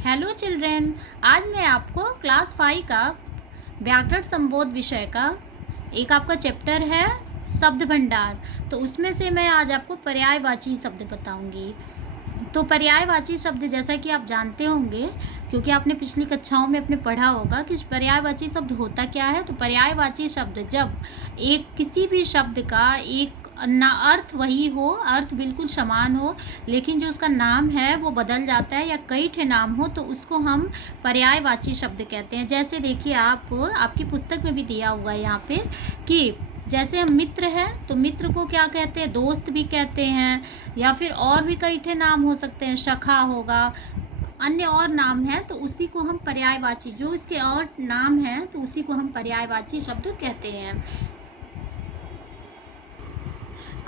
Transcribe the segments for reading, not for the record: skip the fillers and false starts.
Hello children. आज मैं आपको क्लास 5 का व्याकरण संबोध विषय का एक आपका चैप्टर है शब्द भंडार। तो उसमें से मैं आज आपको पर्यायवाची शब्द बताऊंगी। तो पर्यायवाची शब्द जैसा कि आप जानते होंगे, क्योंकि आपने पिछली कक्षाओं में अपने पढ़ा होगा कि पर्यायवाची शब्द होता क्या है। तो पर्यायवाची शब्द जब एक किसी भी शब्द का एक ना अर्थ वही हो, अर्थ बिल्कुल समान हो, लेकिन जो उसका नाम है वो बदल जाता है या कई ठे नाम हो, तो उसको हम पर्यायवाची शब्द कहते हैं। जैसे देखिए, आपकी पुस्तक में भी दिया हुआ है यहाँ पे कि जैसे हम मित्र हैं तो मित्र को क्या कहते हैं, दोस्त भी कहते हैं, या फिर और भी कई ठे नाम हो सकते हैं, सखा होगा, अन्य और नाम है, तो उसी को हम पर्यायवाची, जो इसके और नाम है तो उसी को हम पर्यायवाची शब्द कहते हैं।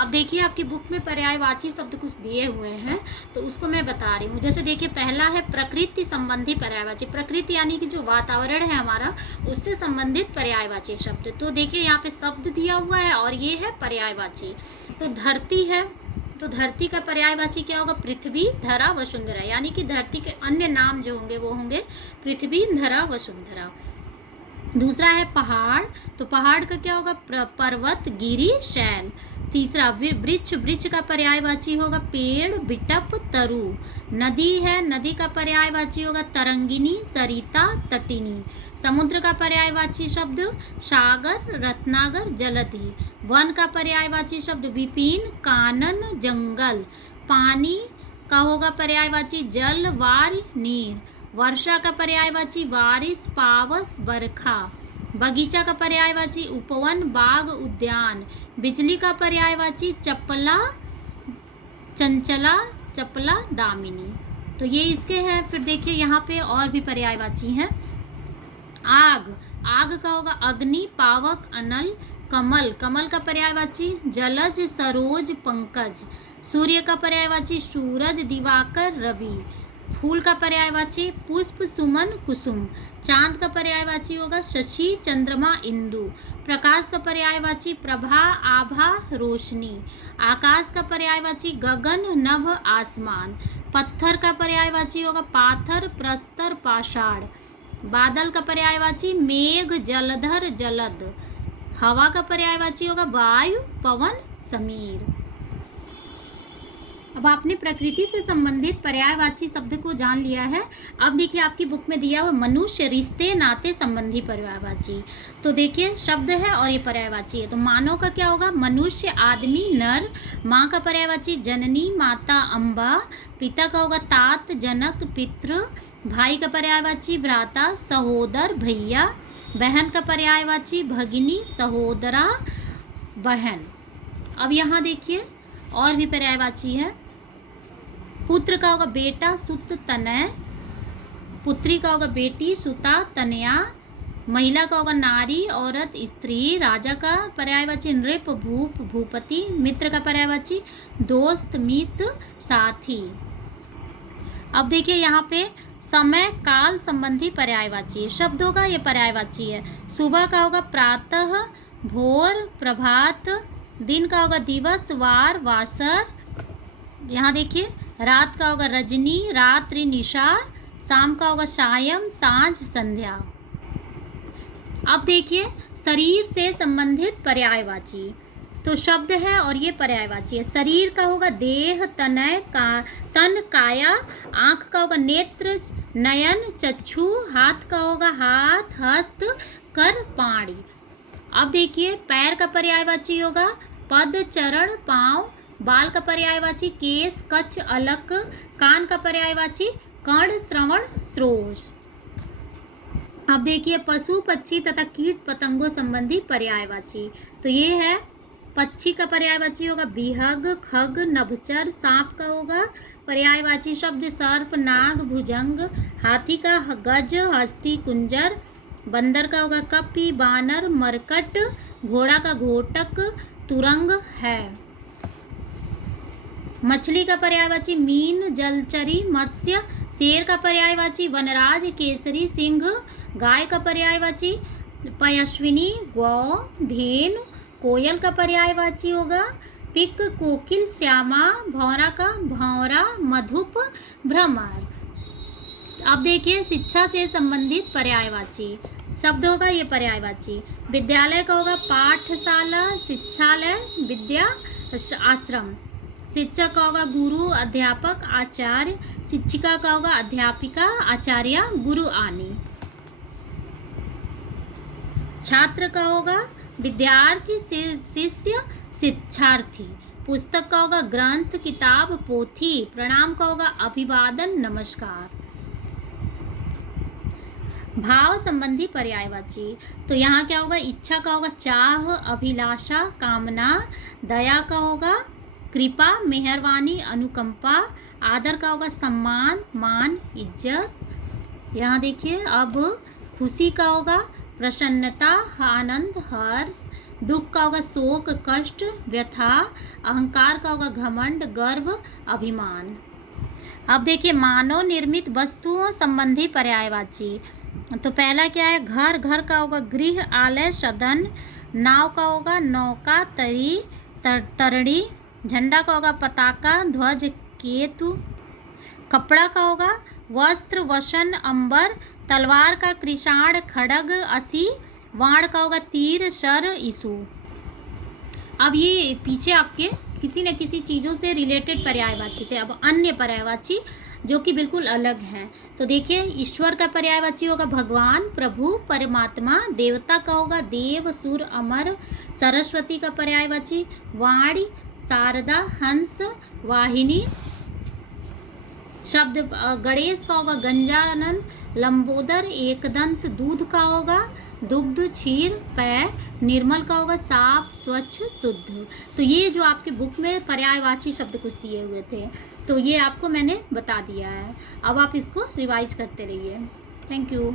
अब देखिए, आपकी बुक में पर्यायवाची शब्द कुछ दिए हुए हैं, तो उसको मैं बता रही हूँ। जैसे देखिए, पहला है प्रकृति संबंधी पर्यायवाची। प्रकृति यानी कि जो वातावरण है हमारा, उससे संबंधित पर्यायवाची शब्द। तो देखिए, यहाँ पे शब्द दिया हुआ है और ये है पर्यायवाची। तो धरती है, तो धरती का पर्यायवाची क्या होगा? पृथ्वी, धरा, वसुंधरा। यानी कि धरती के अन्य नाम जो होंगे वो होंगे पृथ्वी, धरा, वसुंधरा। दूसरा है पहाड़, तो पहाड़ का क्या होगा? पर्वत, गिरी, शैल। तीसरा वृक्ष, वृक्ष का पर्यायवाची होगा पेड़, बिटप, तरु। नदी है, नदी का पर्यायवाची होगा तरंगिनी, सरिता, तटिनी। समुद्र का पर्यायवाची शब्द सागर, रत्नागर, जलधि। वन का पर्यायवाची शब्द विपिन, कानन, जंगल। पानी का होगा पर्यायवाची जल, वार, नीर। वर्षा का पर्यायवाची बारिश, पावस, बरखा। बगीचा का पर्यायवाची उपवन, बाग, उद्यान। बिजली का पर्यायवाची चपला, चंचला, चपला, दामिनी। तो ये इसके हैं। फिर देखिए, यहाँ पे और भी पर्यायवाची हैं। आग, आग का होगा अग्नि, पावक, अनल। कमल, कमल का पर्यायवाची जलज, सरोज, पंकज। सूर्य का पर्यायवाची सूरज, दिवाकर, रवि। फूल का पर्यायवाची पुष्प, सुमन, कुसुम। चांद का पर्यायवाची होगा शशि, चंद्रमा, इंदु। प्रकाश का पर्यायवाची प्रभा, आभा, रोशनी। आकाश का पर्यायवाची गगन, नभ, आसमान। पत्थर का पर्यायवाची होगा पाथर, प्रस्तर, पाषाण। बादल का पर्यायवाची मेघ, जलधर, जलद। हवा का पर्यायवाची होगा वायु, पवन, समीर। अब आपने प्रकृति से संबंधित पर्यायवाची शब्द को जान लिया है। अब देखिए, आपकी बुक में दिया हुआ मनुष्य, रिश्ते, नाते संबंधी पर्यायवाची। तो देखिए, शब्द है और ये पर्यायवाची है। तो मानव का क्या होगा? मनुष्य, आदमी, नर। माँ का पर्यायवाची जननी, माता, अम्बा। पिता का होगा तात, जनक, पितृ। भाई का पर्यायवाची भ्राता, सहोदर, भैया। बहन का पर्यायवाची भगिनी, सहोदरा, बहन। अब यहाँ देखिए, और भी पर्यायवाची है। पुत्र का होगा बेटा, सुत, तनय। पुत्री का होगा बेटी, सुता, तनया। महिला का होगा नारी, औरत, स्त्री। राजा का पर्यायवाची नृप, भूप, भूपति। मित्र का पर्यायवाची दोस्त, मित्र, साथी। अब देखिए, यहाँ पे समय, काल संबंधी पर्यायवाची शब्द होगा, ये पर्यायवाची है। सुबह का होगा प्रातः, भोर, प्रभात। दिन का होगा दिवस, वार, वासर। यहाँ देखिए, रात का होगा रजनी, रात्रि, निशा। शाम का होगा सायं, सांझ, संध्या। अब देखिए, शरीर से संबंधित पर्यायवाची। तो शब्द है और ये पर्यायवाची है। शरीर का होगा देह, तनय, तन, काया। आँख का होगा नेत्र, नयन, चक्षु। हाथ का होगा हाथ, हस्त, कर, पाणी। अब देखिए, पैर का पर्यायवाची होगा पद, चरण, पाँव। बाल का पर्यायवाची केस, कच्छ, अलक। कान का पर्यायवाची कर्ण, श्रवण, श्रोष। अब देखिए, पशु, पक्षी तथा कीट पतंगों संबंधी पर्यायवाची। तो ये है, पक्षी का पर्यायवाची होगा बिहग, खग, नभचर। सांप का होगा पर्यायवाची शब्द सर्प, नाग, भुजंग। हाथी का गज, हस्ती, कुंजर। बंदर का होगा कपि, बानर, मरकट। घोड़ा का घोटक, तुरंग, है। मछली का पर्यायवाची मीन, जलचरी, मत्स्य। शेर का पर्यायवाची वनराज, केसरी, सिंह। गाय का पर्यायवाची पयस्विनी, गौ, धेनु। कोयल का पर्यायवाची होगा पिक, कोकिल, श्यामा। भौरा का भौरा, मधुप, भ्रमर। अब देखिए शिक्षा से संबंधित पर्यायवाची शब्द होगा, ये पर्यायवाची। विद्यालय का होगा पाठशाला, शिक्षालय, विद्या आश्रम। शिक्षक का होगा गुरु, अध्यापक, आचार्य। शिक्षिका का होगा अध्यापिका, आचार्य, गुरु आनी। छात्र का होगा विद्यार्थी, शिष्य, शिक्षार्थी। पुस्तक का होगा ग्रंथ, किताब, पोथी। प्रणाम का होगा अभिवादन, नमस्कार। भाव संबंधी पर्यायवाची, तो यहाँ क्या होगा, इच्छा का होगा चाह, अभिलाषा, कामना। दया का होगा कृपा, मेहरबानी, अनुकंपा। आदर का होगा सम्मान, मान, इज्जत। यहाँ देखिए अब खुशी का होगा प्रसन्नता, आनंद, हर्ष। दुख का होगा शोक, कष्ट, व्यथा। अहंकार का होगा घमंड, गर्व, अभिमान। अब देखिए मानव निर्मित वस्तुओं संबंधी पर्यायवाची, तो पहला क्या है, घर। घर का होगा गृह, आलय, सदन। नाव का होगा नौका, तरी, तरणी। झंडा का होगा पताका, ध्वज, केतु। कपड़ा का होगा वस्त्र, वसन, अंबर। तलवार का कृषाण, खड़ग, असी। वाण का होगा तीर, शर, इसु। अब ये पीछे आपके किसी न किसी चीज़ों से रिलेटेड पर्यायवाची थे। अब अन्य पर्यायवाची जो कि बिल्कुल अलग हैं, तो देखिए ईश्वर का पर्यायवाची होगा भगवान, प्रभु, परमात्मा। देवता का होगा देव, सुर, अमर। सरस्वती का पर्यायवाची वाणी, शारदा, हंस, वाहिनी। शब्द गणेश का होगा गंजानन, लंबोदर, एकदंत। दूध का होगा दुग्ध, क्षीर, पेय। निर्मल का होगा साफ, स्वच्छ, शुद्ध। तो ये जो आपके बुक में पर्यायवाची शब्द कुछ दिए हुए थे, तो ये आपको मैंने बता दिया है। अब आप इसको रिवाइज करते रहिए। Thank you.